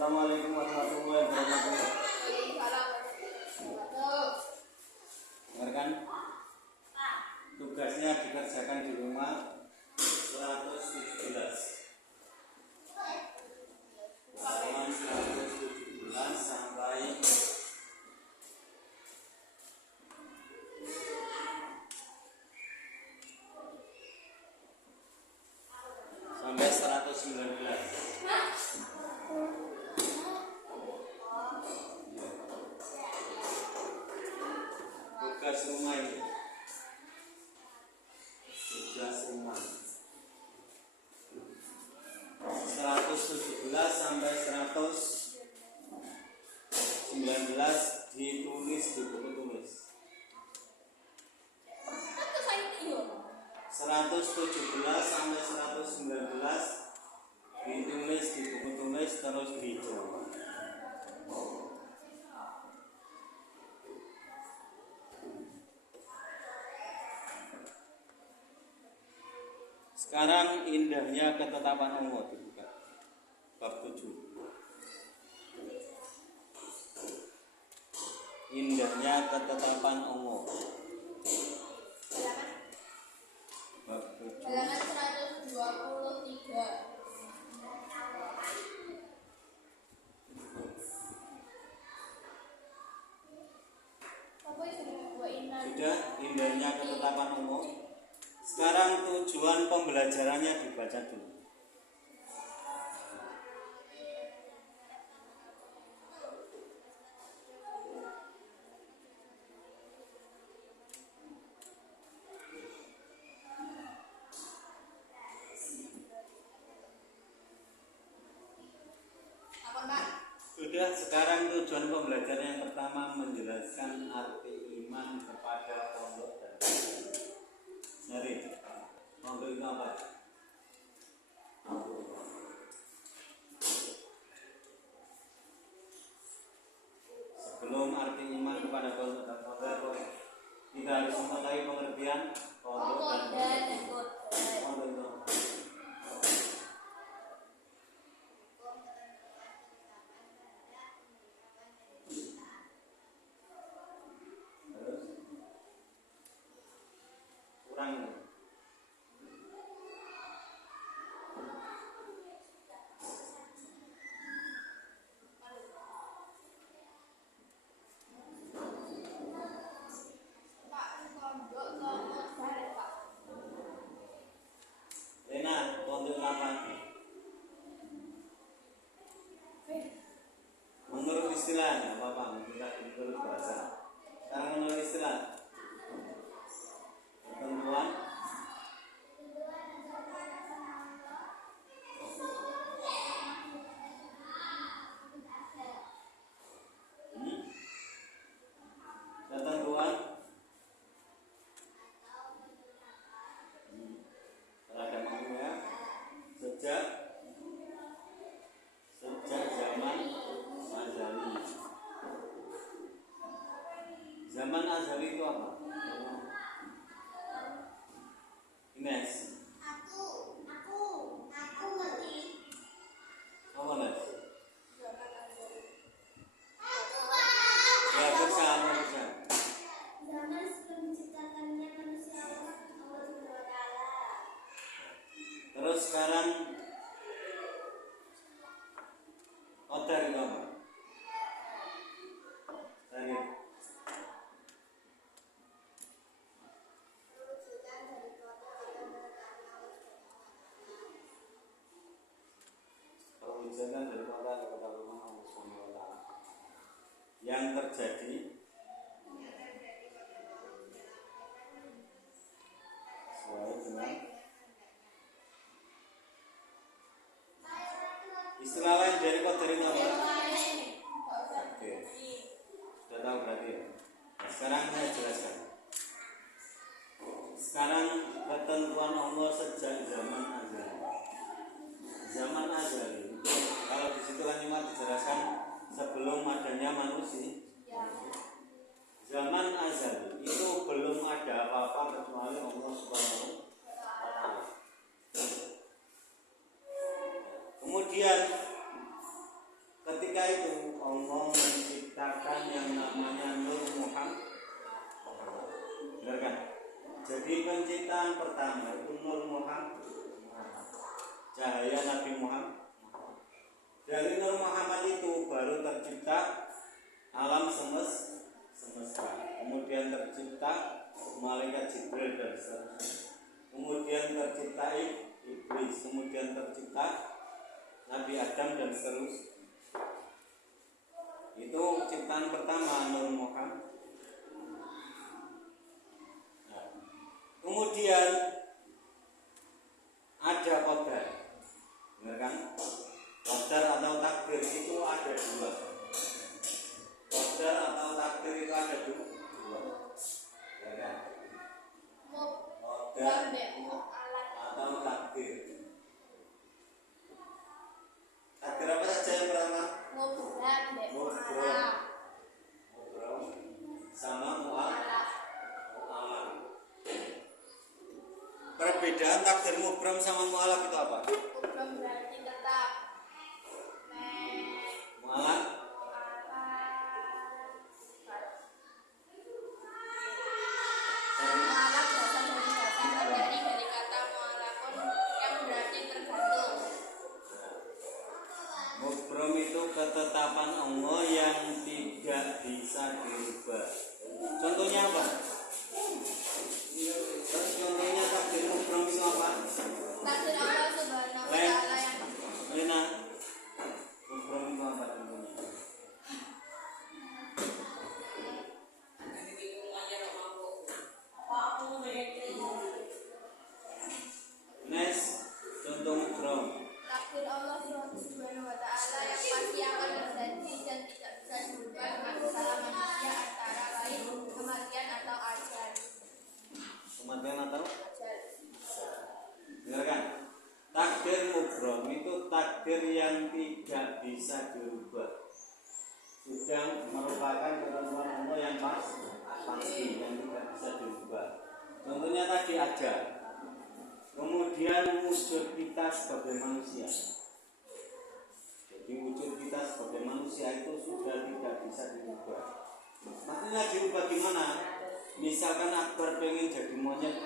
Assalamualaikum warahmatullahi wabarakatuh. Dengarkan, tugasnya dikerjakan di rumah 117 halaman 117 sampai 119. Tugas rumah ini, tugas rumah 117 sampai 119 ditulis di buku tulis. 117 sampai 119 ditulis di buku tulis terus dijawab. Sekarang indahnya ketetapan Allah dibuka bab 7. Indahnya ketetapan Allah bab 7 halaman 123. Sudah, indahnya ketetapan Allah. Sekarang tujuan pembelajarannya dibaca dulu. Sudah, sekarang tujuan pembelajaran yang pertama menjelaskan arti iman kepada pondok dan nyari pondok itu apa? Sebelum arti iman kepada pondok dan pondok, kita harus mengetahui pengertian pondok dan pondok itu. Menurut istilahnya apa? Menurut bahasa. Sekarang menurut istilah ketentuan ketentuan terhadap manusia sejak zaman azali. Zaman azali itu apa? Ines. Aku ngerti. Apa Nes? Zaman azali. Ya bersama. Zaman sebelum diciptakannya manusia Allah SWT. Terus sekarang Qadar itu apa? Tadi Perwujudan dari qadar atau menetapkan Allah perwujudan dari Qadar kepada Allah Subhanahu wa taala yang terjadi sesuai dengan istilah lain dari Qadar itu apa? Oke, sudah tahu berarti ya? Nah, sekarang saya jelaskan. Sekarang ketentuan Allah sejak zaman azali. Zaman azali itu kalau di situ kan cuma dijelaskan sebelum adanya manusia. Zaman azali itu belum ada apa-apa kecuali Allah Subhanahu wa taala. Kemudian ketika itu Allah menciptakan yang namanya Nur Muhammad. Benar kan? Jadi penciptaan pertama itu Nur Muhammad, cahaya Nabi Muhammad. Dari Nur Muhammad itu baru tercipta alam semesta. Kemudian tercipta malaikat Jibril dan seterusnya. Kemudian tercipta iblis, kemudian tercipta Nabi Adam dan seterusnya. Itu ciptaan pertama Nur Muhammad. Nah, kemudian ada qadar. Benar kan? Qadar atau takdir itu ada dua. Qadar atau takdir itu ada dua. Ya kan? Qadar atau takdir. Takdir apa saja yang pertama? Mubrom sama mu'alam. Perbedaan takdir mubrom sama mu'alam itu apa? Mubrom berarti tetap. Mu'alam Mu'alaf berasal dari kata mu'alafun yang berarti tergantung. mubrom itu ketetapan Allah yang tidak bisa dirubah. Contohnya apa? Contohnya takdir mubrom itu apa? Takdir Allah Subhanahu wa ta'ala yang Lena, mubrom itu apa contohnya? Nes, contoh mubrom. takdir Allah Subhanahu wa ta'ala yang pasti akan terjadi dan tidak bisa dirubah dengan usaha manusia antara lain kematian atau ajal. Kematian atau? Ajal. Benar kan? Takdir mubrom itu takdir yang tidak bisa dirubah. Sudah merupakan ketentuan Allah yang pasti yang tidak bisa dirubah. Contohnya tadi ajal. Kemudian wujud kita sebagai manusia. Jadi wujud kita sebagai manusia itu sudah tidak bisa dirubah. Maksudnya dirubah gimana? Misalkan Akbar pengen jadi monyet,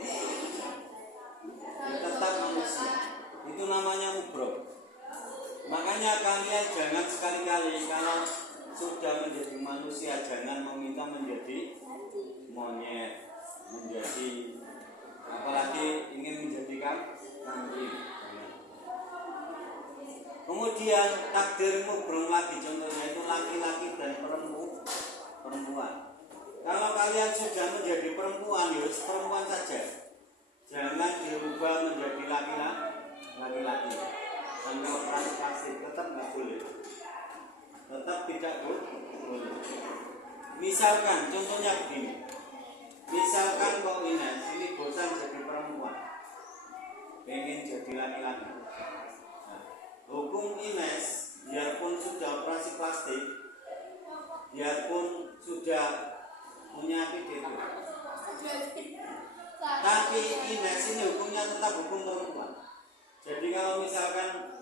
ya tetap manusia. Itu namanya mubrom. Makanya kalian jangan sekali-kali kalau sudah menjadi manusia jangan meminta menjadi monyet, menjadi apalagi ingin menjadikan kambing. Kemudian takdir mubrom lagi, contohnya itu laki-laki dan perempuan. Kalau kalian sudah menjadi perempuan, ya perempuan saja. Jangan dirubah menjadi laki-laki. Sampai operasi plastik tetap nggak boleh. Tetap tidak boleh. Misalkan, contohnya begini. Misalkan kok ini bosan jadi perempuan, pengen jadi laki-laki. Nah, hukum Ines, biarpun sudah operasi plastik, biarpun sudah punya PDP, tapi Ines ini hukumnya tetap hukum perempuan. Jadi kalau misalkan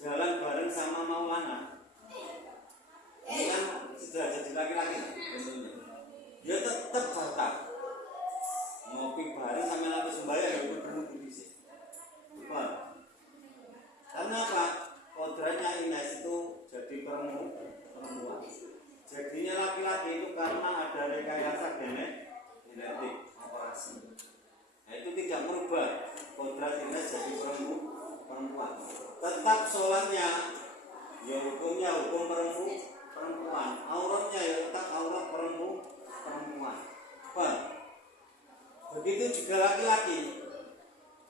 jalan bareng sama Maulana, ini kan sudah jadi laki-laki, tentunya. Dia tetap batal. Ngopi bareng sama Nabi sembahyang ya udah dulu bisa. Karena apa? Kodratnya Ines itu jadi perempuan. Jadinya laki-laki itu karena ada rekayasa genetik operasi. Nah itu tidak merubah kodrat Ines jadi perempuan. Tetap sholatnya ya hukumnya hukum perempuan. Auratnya ya tetap aurat perempuan. Begitu juga laki-laki.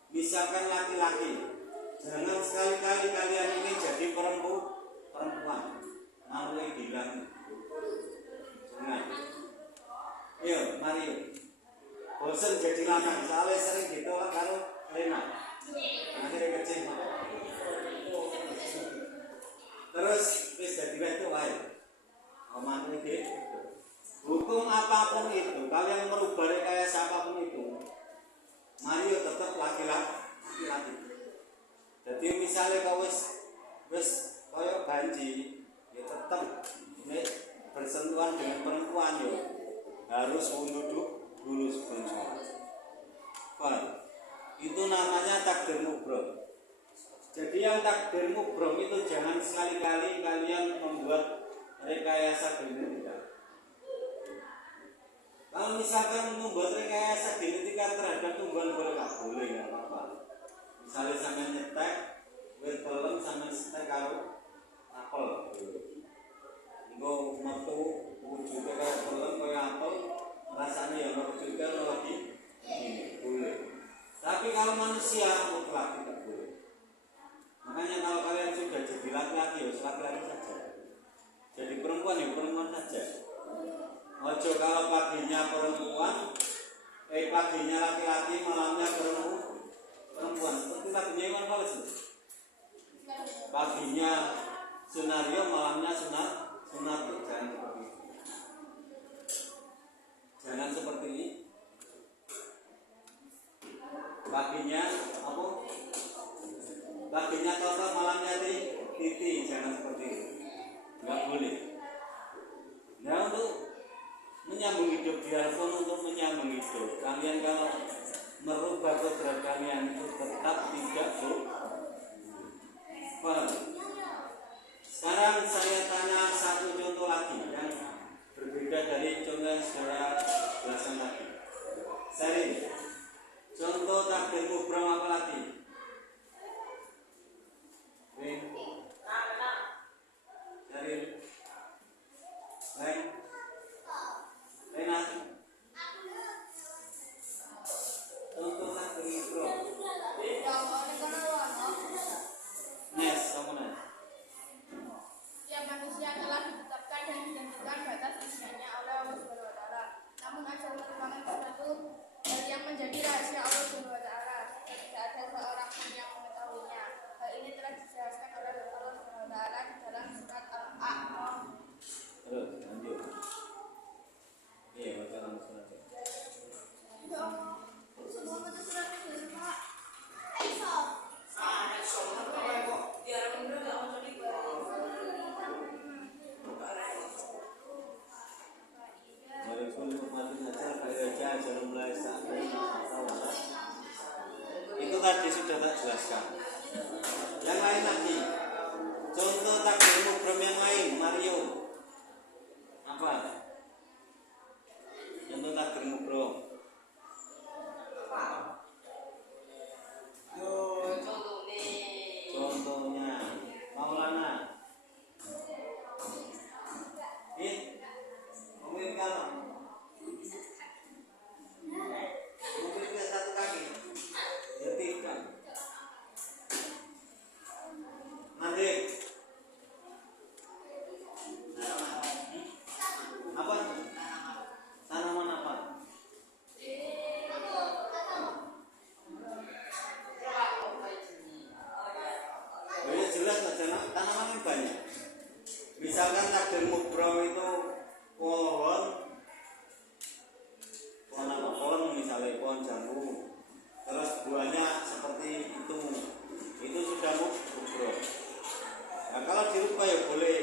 Misalkan laki-laki, jangan sekali-kali kalian ingin jadi perempuan. Malu bilang. Jangan. Yuk, mari. Bosan jadi lanang, soalnya sering ditolak kalau Lena. Akhirnya kecil. Terus wis jadi wetu ae. Omane iki. Hukum apapun itu, kalian merubah rekayasa apapun itu, mari tetap laki-laki. Jadi misalnya kau wis koyok banji, perempuan dengan perempuan yo harus duduk dulu sebelum sholat. Itu namanya takdir mubrom. Jadi yang takdir mubrom itu jangan sekali-kali kalian membuat rekayasa genetika. Kalau misalkan membuat rekayasa genetika terhadap tumbuhan boleh nggak apa-apa. Misalnya sampai nyetek, bertelem sampai setek karo apel. Engko metu wujudnya kayak telem kayak apel, rasanya yang wujudnya lagi ini boleh. Tapi kalau manusia mutlak tidak boleh. Makanya kalau kalian sudah jadi laki-laki, ya laki-laki saja. Jadi perempuan ya perempuan saja. Ojo kalau paginya perempuan, paginya laki-laki, malamnya perempuan. Seperti paginya Iwan Fals. Paginya Sunario, malamnya Sunarto, jangan seperti itu. Jangan seperti ini. Paginya apa? Paginya Toto, malamnya Titi, jangan seperti itu. Enggak boleh. Nah, untuk menyambung hidup diharapkan untuk menyambung hidup. Kalian kalau merubah kodrat kalian itu tetap tidak boleh. Sekarang saya tanya satu contoh lagi yang berbeda dari contoh yang sudah jelaskan tadi. Seri, contoh takdir mubrom apa lagi? Itu tadi sudah tak jelaskan. Yang lain lagi, contoh takdir mubrom yang lain, Mario. Apa? Contoh takdir mubrom. Contohnya, Maulana. Mungkin kalau mungkin satu kaki. Ya tidak. Nanti apa? Tanaman apa? Ya jelas saja tanaman yang banyak. Misalkan takdir mubrom itu pohon apa? Pohon misalnya pohon jambu. Terus buahnya seperti itu sudah mubrom. Nah, kalau dirubah ya boleh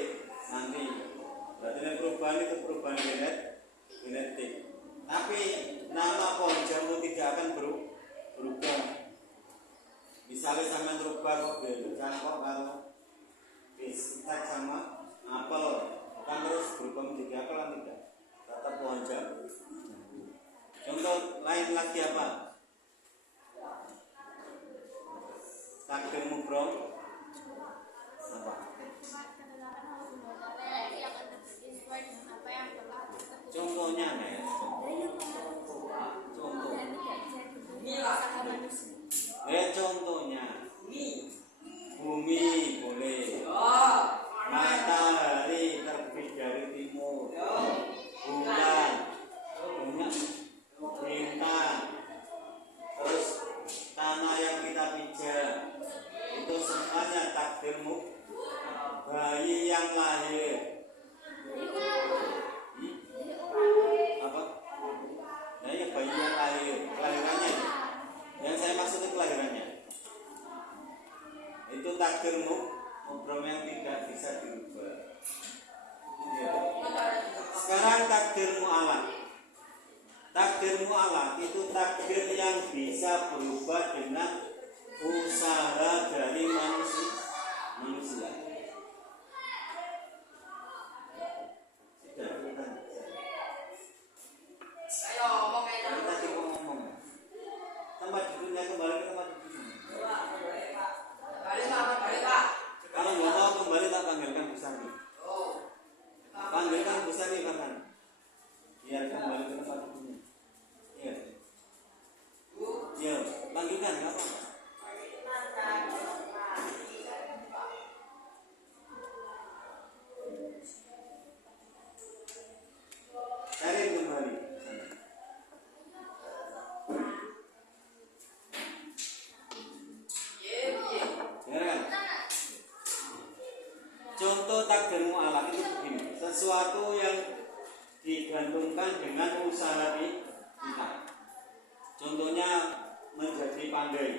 nanti. Berarti perubahan itu perubahan genetik. Tapi nama pohon jambu tidak akan berubah. Misalnya sama berubah kok beda kok kalau pistak sama apel kan terus berubah menjadi apel kan tidak. Tetap pohon jambu. Contoh lain lagi apa? Takdir mubrom apa? Contohnya nih. Contohnya bumi boleh, matahari terbit dari timur, bulan, bintang, terus tanah yang kita pijak, itu semuanya takdirmu. Bayi yang lahir apa? Nah ya bayi yang lahir, kelahirannya. Yang saya maksud itu kelahirannya. Itu takdirmu, mubrom yang tidak bisa dirubah. Ya. Sekarang takdir mu'alaq. Takdir mu'alaq itu takdir yang bisa berubah dengan usaha dari manusia. Ayo ngomong aja. Tadi ngomong. Tempat duduknya kembali ke tempat duduknya. Balik Pak. Kalau nggak mau kembali tak panggilkan Bu Sani. Panggilkan Bu Sani bahkan. Biar kembali ke tempat duduknya. Iya. Iya, panggilkan nggak apa-apa. Cari kembali. Ya kan? Contoh takdir mu'alaq itu begini, sesuatu yang digantungkan dengan usaha kita. Contohnya menjadi pandai.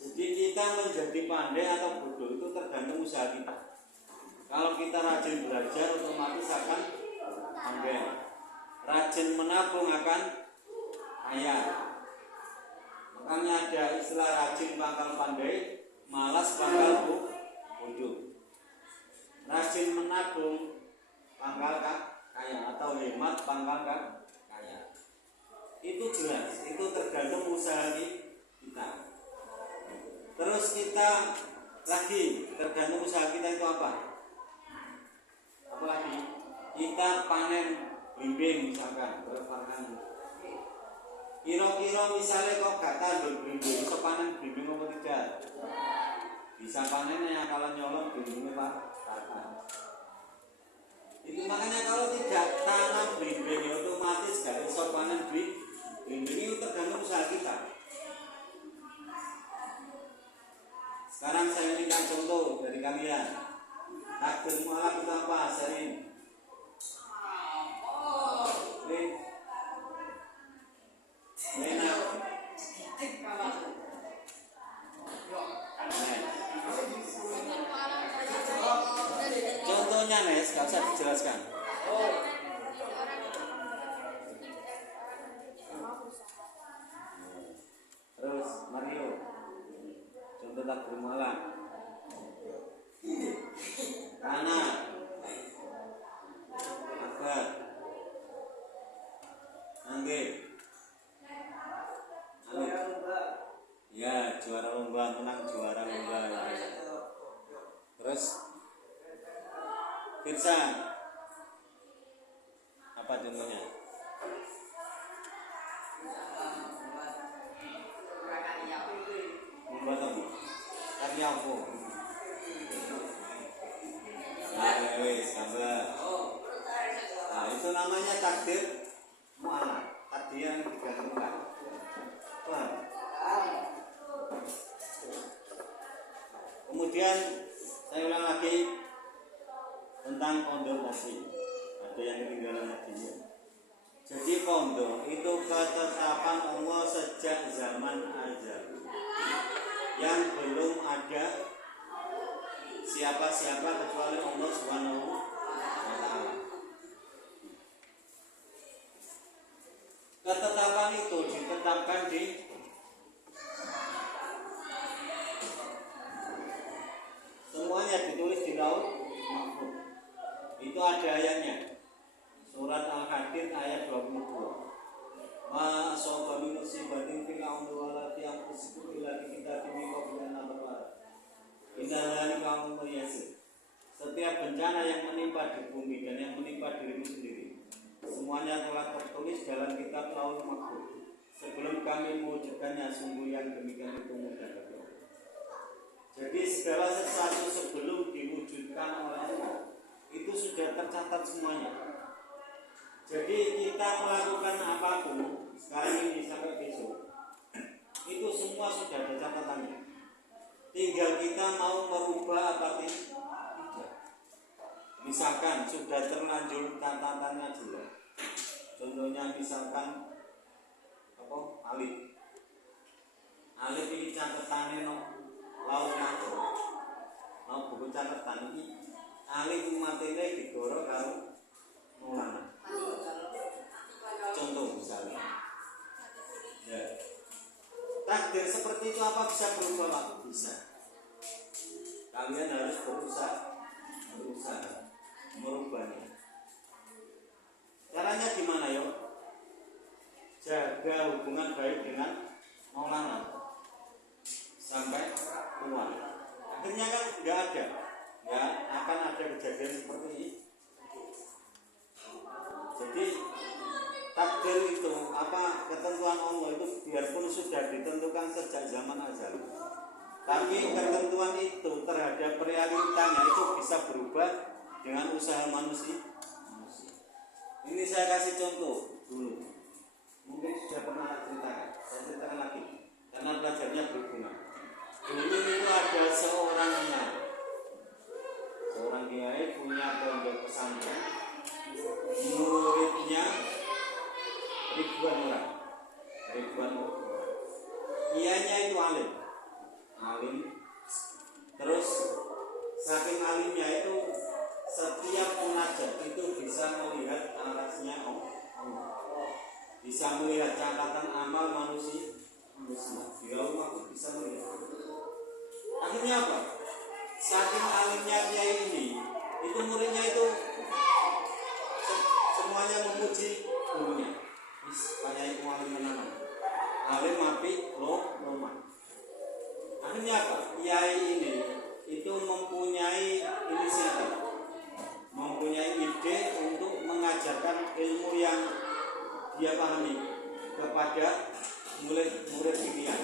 Jadi kita menjadi pandai atau bodoh itu tergantung usaha kita. Kalau kita rajin belajar otomatis akan pandai. Rajin menabung akan kaya. Makanya ada istilah rajin pangkal pandai, malas pangkal bodoh. Rajin menabung pangkal kaya atau hemat pangkal kaya. Itu jelas, itu tergantung usaha kita. Terus kita lagi tergantung usaha kita itu apa? Apalagi kita panen blimbing misalkan, berpanen. Kira-kira misalnya kok gak tandur blimbing, bisa panen blimbing apa tidak? Bisa panennya kalau nyolong blimbingnya Pak. Itu makanya kalau tidak tanam blimbing otomatis gak bisa panen blimbing. Ini tergantung usaha kita. Sekarang saya minta contoh dari kalian. Takdir mu'alaq itu apa? Sering. Enak. Contohnya Nes, gak usah dijelaskan. Terus Mario, contoh takdir mu'alaq. Kana, Akbar, Angge, ya juara lomba, menang juara lomba. Terus Firsan, apa contohnya? Lomba apa? Karya apa? Nah, itu namanya takdir mu'alaq, takdir yang digantungkan. Kemudian saya ulang lagi tentang kondo tadi. Ada yang ketinggalan tadi. Jadi kondo itu ketetapan Allah sejak zaman azal yang belum ada siapa-siapa kecuali Allah Subhanahu wa ta'ala. Ketetapan itu ditetapkan di semuanya ditulis di Lauh Mahfuz. Itu ada ayatnya. Surat Al-Hadid ayat 22. Ma asaba min musibatin fil ardi wala fi anfusikum illa fi kitabim min qabli an nabra'aha. Inna dzalika 'alallahi yasir. Setiap bencana yang menimpa di bumi dan yang menimpa dirimu sendiri, semuanya telah tertulis dalam kitab Lauh Mahfuz. Sebelum kami mewujudkannya, sungguh yang demikian itu mudah bagi Allah. Jadi segala sesuatu sebelum diwujudkan oleh Allah itu sudah tercatat semuanya. Jadi kita melakukan apapun sekarang ini sampai besok, itu semua sudah ada catatannya. Tinggal kita mau merubah apa tidak. Misalkan sudah terlanjur catatannya jelas. Contohnya misalkan apa? Alif ini catatannya Lauh Mahfuz. Mau buku catatan ini alif matine digoro karo wong lanang. Contoh misalnya, ya. Takdir seperti itu apa bisa berubah Pak? Bisa. Kalian harus berusaha merubahnya. Caranya gimana yo? Jaga hubungan baik dengan wong lanang sampai tua. Akhirnya kan nggak akan ada kejadian seperti ini. Jadi takdir itu apa ketentuan Allah itu biarpun sudah ditentukan sejak zaman azal, tapi ketentuan itu terhadap realitanya itu bisa berubah dengan usaha manusia. Ini saya kasih contoh dulu. Mungkin sudah pernah ceritakan. Saya ceritakan lagi karena belajarnya berhubungan. Dulu itu ada seorang kiai punya pondok pesantren, muridnya ribuan orang. Kiainya itu alim. Terus saking alimnya itu setiap munajat itu bisa melihat arasnya Allah, bisa melihat catatan amal manusia. Di rumah bisa melihat. Akhirnya apa? Saking alimnya kiai ini, itu muridnya itu semuanya memuji gurunya. Kayak itu alim menanam, alim api lomah. Akhirnya apa? Kiai ini itu mempunyai inisiatif, mempunyai ide untuk mengajarkan ilmu yang dia pahami kepada murid dia.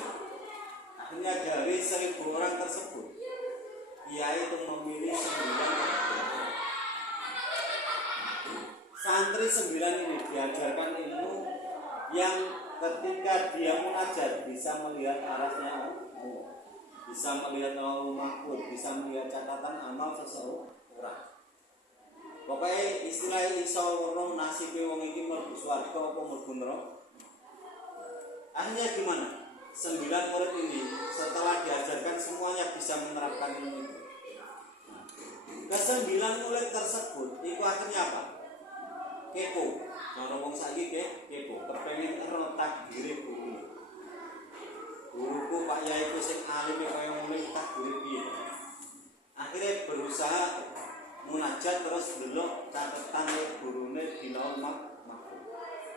Akhirnya dari 1000 orang tersebut, kiai itu memilih 9 santri 9 ini diajarkan ilmu yang ketika dia munajat bisa melihat arasnya Allah, bisa melihat Lauhul Mahfuz, bisa melihat catatan amal seseorang. Pokoknya istilah iso weruh nasibe wong iki mlebu swarga apa mlebu neraka. Akhirnya gimana? 9 murid ini setelah diajarkan semuanya bisa menerapkan ilmu itu. Ke-9 murid tersebut itu akhirnya apa? Kepo. Kalau wong saiki kepo, kepengen ero takdire guru. Guruku Pak Yai ku sing alim kaya ngene takdire piye. Akhirnya berusaha munajat terus delok catatan gurune di Lauhul Mahfuz.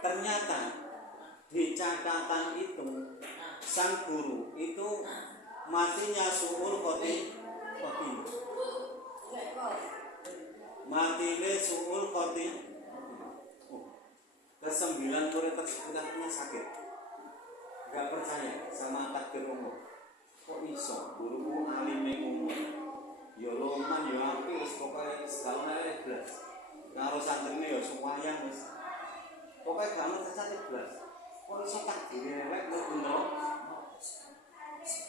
Ternyata di catatan itu sang guru itu matinya suul khotimah. Matine suul khotimah. Ke-9 murid tersebut akhirnya sakit, gak percaya sama takdir Allah. Kok iso guruku alime umur ya loman ya apik wis pokoke segalane blas karo santrine ya semuanya wis pokoke gak ono cacat blas. Kok iso takdire elek mlebu neraka.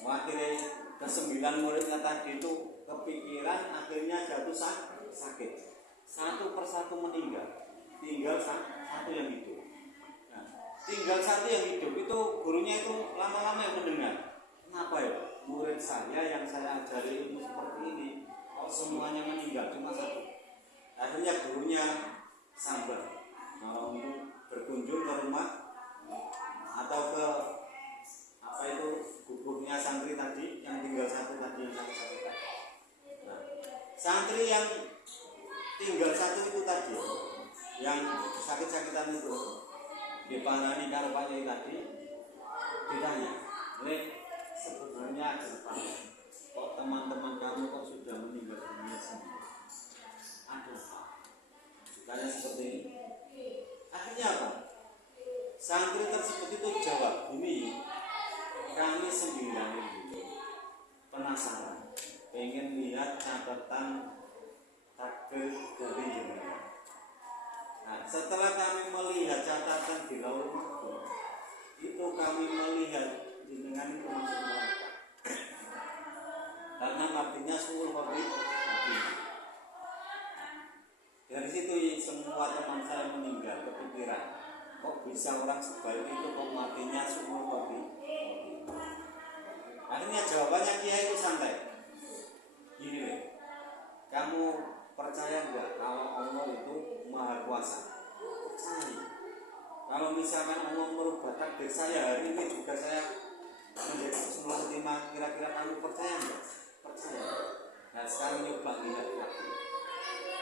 Akhirnya ke-9 muridnya tadi itu kepikiran, akhirnya jatuh sakit. Satu persatu meninggal, tinggal satu yang hidup. Nah, tinggal satu yang hidup itu gurunya itu lama-lama yang mendengar. Kenapa ya murid saya yang saya ajari ilmu seperti ini kok semuanya meninggal, cuma satu. Akhirnya gurunya sambar mau berkunjung ke rumah atau ke apa itu gugurnya santri tadi yang tinggal satu tadi yang sakit-sakit tadi. Nah, santri yang tinggal satu itu tadi yang sakit-sakitan itu diparani karo Pak Yai tadi, ditanya, "Lek, sebenarnya ada apa? Kok teman-teman kamu kok sudah meninggal dunia semua? Ada apa?" Ditanya seperti ini. Akhirnya apa? Santri tersebut itu jawab, "Bumi, kami 9 ini penasaran, pengen lihat catatan takdir dari jenengan. Nah, setelah kami melihat catatan di Lauhul Mahfuz, itu kami melihat jenengan itu masuk neraka. Karena artinya suul khotimah. Dari situ semua teman saya meninggal kepikiran, kok bisa orang sebaik itu kok matinya suul khotimah. Akhirnya jawabannya kiai itu santai. Gini deh, kamu percaya nggak kalau Allah itu Maha Kuasa. Percaya. Kalau misalkan Allah merubah takdir saya hari ini juga saya menjadi Husnul Khotimah, kira-kira kamu percaya nggak? Percaya. Nah sekarang nyoba lihat lagi.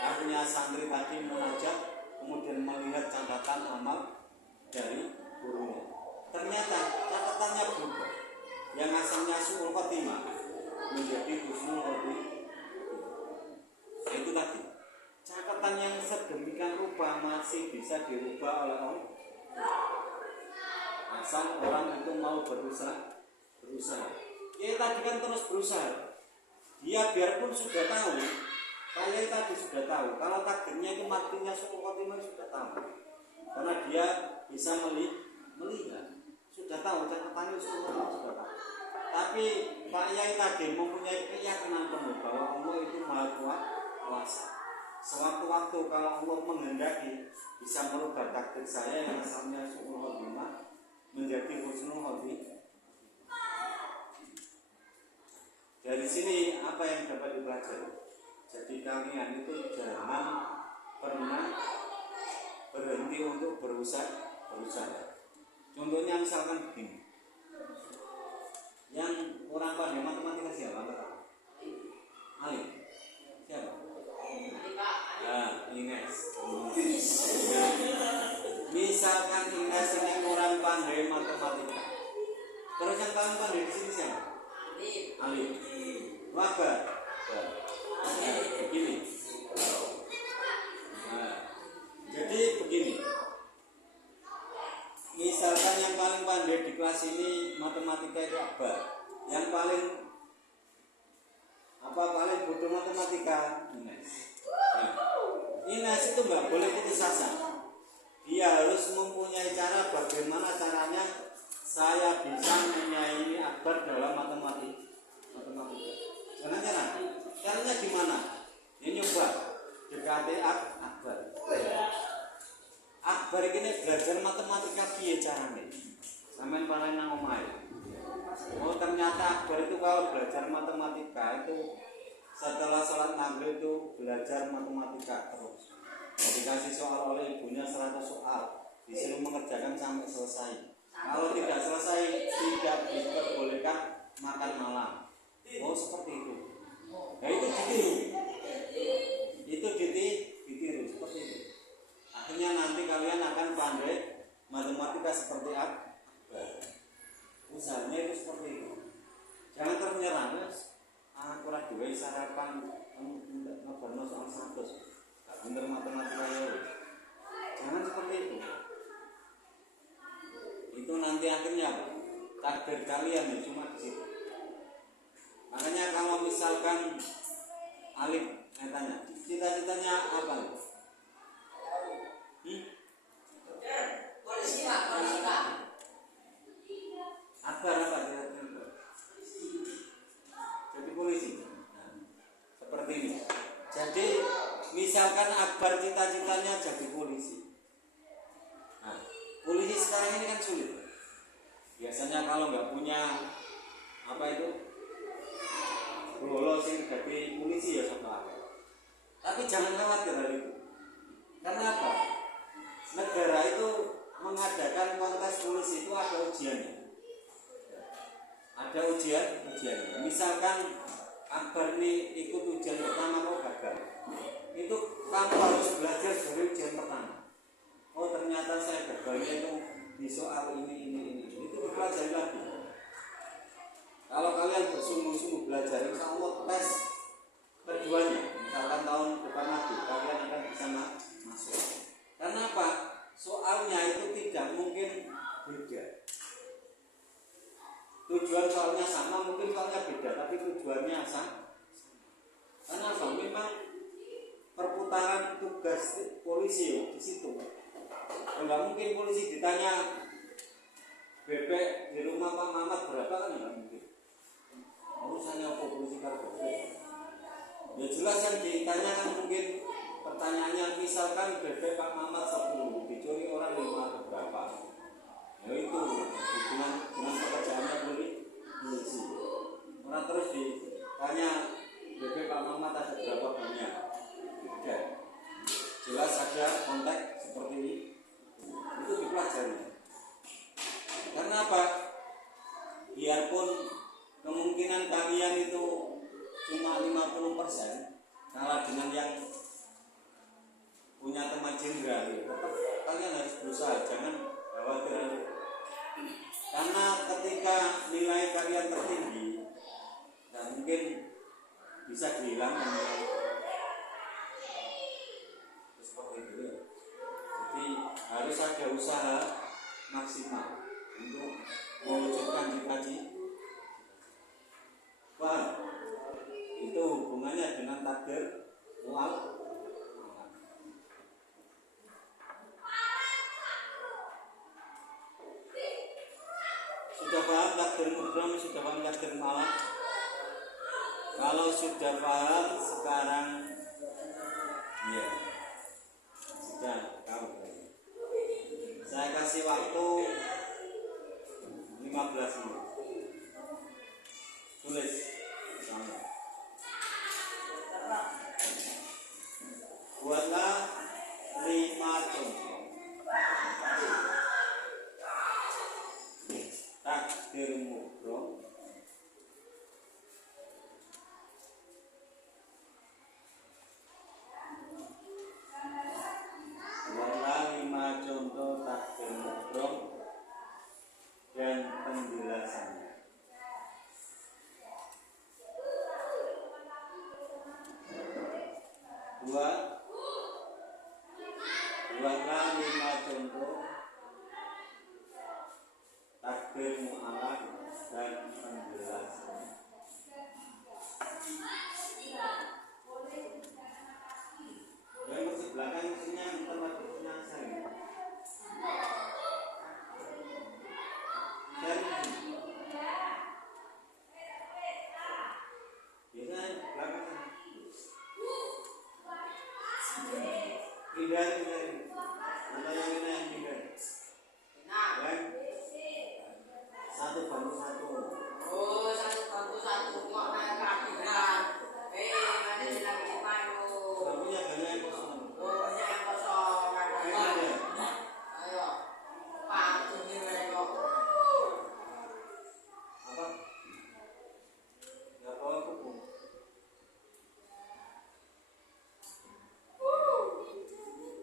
Akhirnya santri tadi munajat, kemudian melihat catatan amal dari gurunya. Ternyata catatannya berubah. Yang asalnya Su'ul Khotimah menjadi Husnul Khotimah. Itu tadi. Catatan yang sedemikian rupa masih bisa dirubah oleh Allah. Asal orang itu mau berusaha. Dia tadi kan terus berusaha. Dia biarpun sudah tahu, kalian tadi sudah tahu, kalau takdirnya itu matinya Su'ul Khotimah sudah tahu. Karena dia bisa melihat, sudah tahu catatannya Su'ul Khotimah sudah tahu. Tapi Pak Yai tadi mempunyai keyakinan penuh bahwa Allah itu Maha Kuasa. Sewaktu-waktu kalau Allah menghendaki bisa merubah takdir saya yang asalnya Su'ul Khotimah menjadi Husnul Khotimah. Dari sini apa yang dapat dipelajari? Jadi kalian itu jangan pernah berhenti untuk berusaha. Contohnya misalkan begini. Yang orang pandai matematika siapa? Ali. Siapa? Ines. Misalkan Ines ini orang pandai matematika. Terus yang paling pandai di sini siapa? Ali. Wabar. Begini. Jadi begini. Misalkan yang paling pandai di kelas ini matematika itu Akbar. Yang paling bodoh matematika Ines. Ines itu nggak boleh putus asa. Dia harus mempunyai cara bagaimana caranya saya bisa menyaingi Akbar dalam matematika. Caranya gimana? Ini nyoba dekati Akbar. Akbar ini belajar matematika piye caranya? Sampeyan paling nang omahe. Oh ternyata Akbar itu kalau belajar matematika itu setelah sholat maghrib itu belajar matematika terus. Dikasih soal oleh ibunya 100 soal, disuruh mengerjakan sampai selesai. Kalau tidak selesai tidak diperbolehkan makan malam. Oh seperti itu. Nah itu ditiru seperti itu. Akhirnya nanti kalian akan pandai matematika seperti apa? Usahanya itu seperti itu. Jangan ternyerah, guys. Kurang dua sarapan ngebarno soal 100. Gak bener matematika ya. Jangan seperti itu. Itu nanti akhirnya takdir kalian ya cuma di situ. Makanya kalau misalkan Alif tanya, cita-citanya apa? Polisi Pak. Akbar apa cita-cita? Jadi polisi. Nah, seperti ini. Jadi misalkan Akbar cita-citanya jadi polisi. Nah, polisi sekarang ini kan sulit. Biasanya kalau nggak punya apa itu bolos yang jadi polisi ya sama. Tapi jangan khawatir dari itu. Karena apa? Negara itu mengadakan kontes polisi itu ada ujiannya. Ada ujiannya. Misalkan Akbar ini ikut ujian pertama kok gagal. Itu kamu harus belajar dari ujian pertama. Oh ternyata saya gagalnya itu di soal ini. Itu dipelajari lagi. Kalau kalian bersungguh-sungguh belajar, insya Allah tes keduanya, misalkan tahun depan lagi, kalian akan bisa masuk. Karena apa? Soalnya itu tidak mungkin beda. Tujuan soalnya sama, mungkin soalnya beda, tapi tujuannya sama. Karena apa? Memang perputaran tugas polisi di situ. Enggak mungkin polisi ditanya bebek di rumah Pak Mamat berapa kan enggak mungkin. Urusannya apa polisi kartu? Ya jelas yang ditanya kan mungkin pertanyaannya misalkan bebek Pak Mamat 10 dicuri orang 5 atau berapa? Ya itu hubungan dengan pekerjaannya polisi. Orang terus ditanya bebek Pak Mamat ada berapa banyak? Tidak. jelas ada konteks seperti ini, itu dipelajari. Karena apa? Biarpun kemungkinan kalian itu cuma 50% kalah dengan yang punya teman jenderal, tetap kalian harus berusaha, jangan khawatir. Karena ketika nilai kalian tertinggi, nggak mungkin bisa dihilangkan seperti itu ya. Jadi harus ada usaha maksimal untuk mewujudkan cita-cita. Paham? Itu hubungannya dengan takdir mu'al. Sudah paham takdir mubram, sudah paham takdir mu'al? Kalau sudah paham sekarang, ya sudah tahu. Saya kasih waktu 15 menit. Tulis sama. Buatlah 5 contoh takdir mubrom dan penjelasannya. Buatlah 5 contoh takdir mu'alaf dan penjelasannya. Yang di belakang isinya tempat isinya saya. Satu bantu satu. Oh, satu bantu satu. Kok naik kabiran? Mana jelas gimana? Bambunya banyak yang kosong. Oh, banyak yang kosong. Ayo, Pak, ini mereka. Apa? Nggak bawa buku.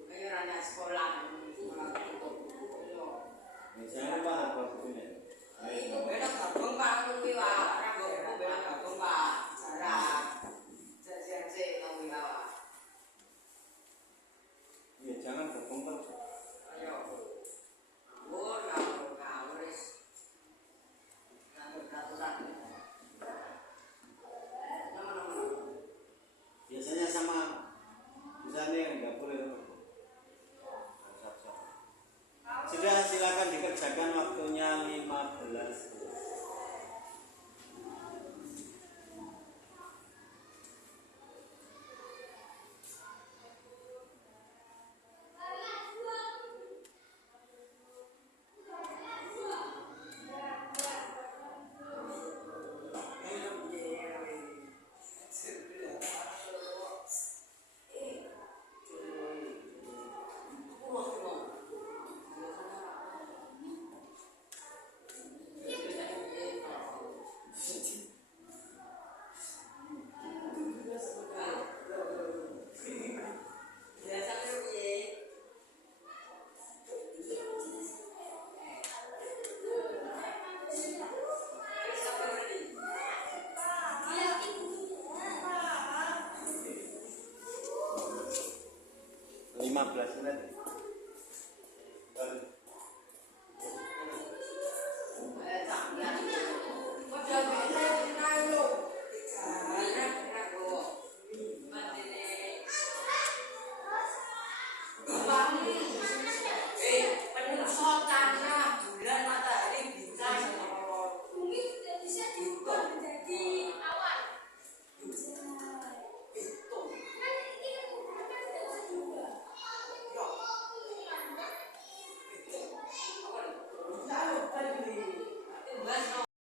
Ayo anak sekolah. Jangan lupa apa bukunya. Beda gabung Pak, kuwi Pak. Ora buku beda gabung Pak. Jarang. Cek nang Pak. Iya, jangan gabung terus. Ayo. Wis. Biasanya sama misalnya enggak boleh. Sudah, silakan dikerjakan, waktunya 15. Lima belas menit.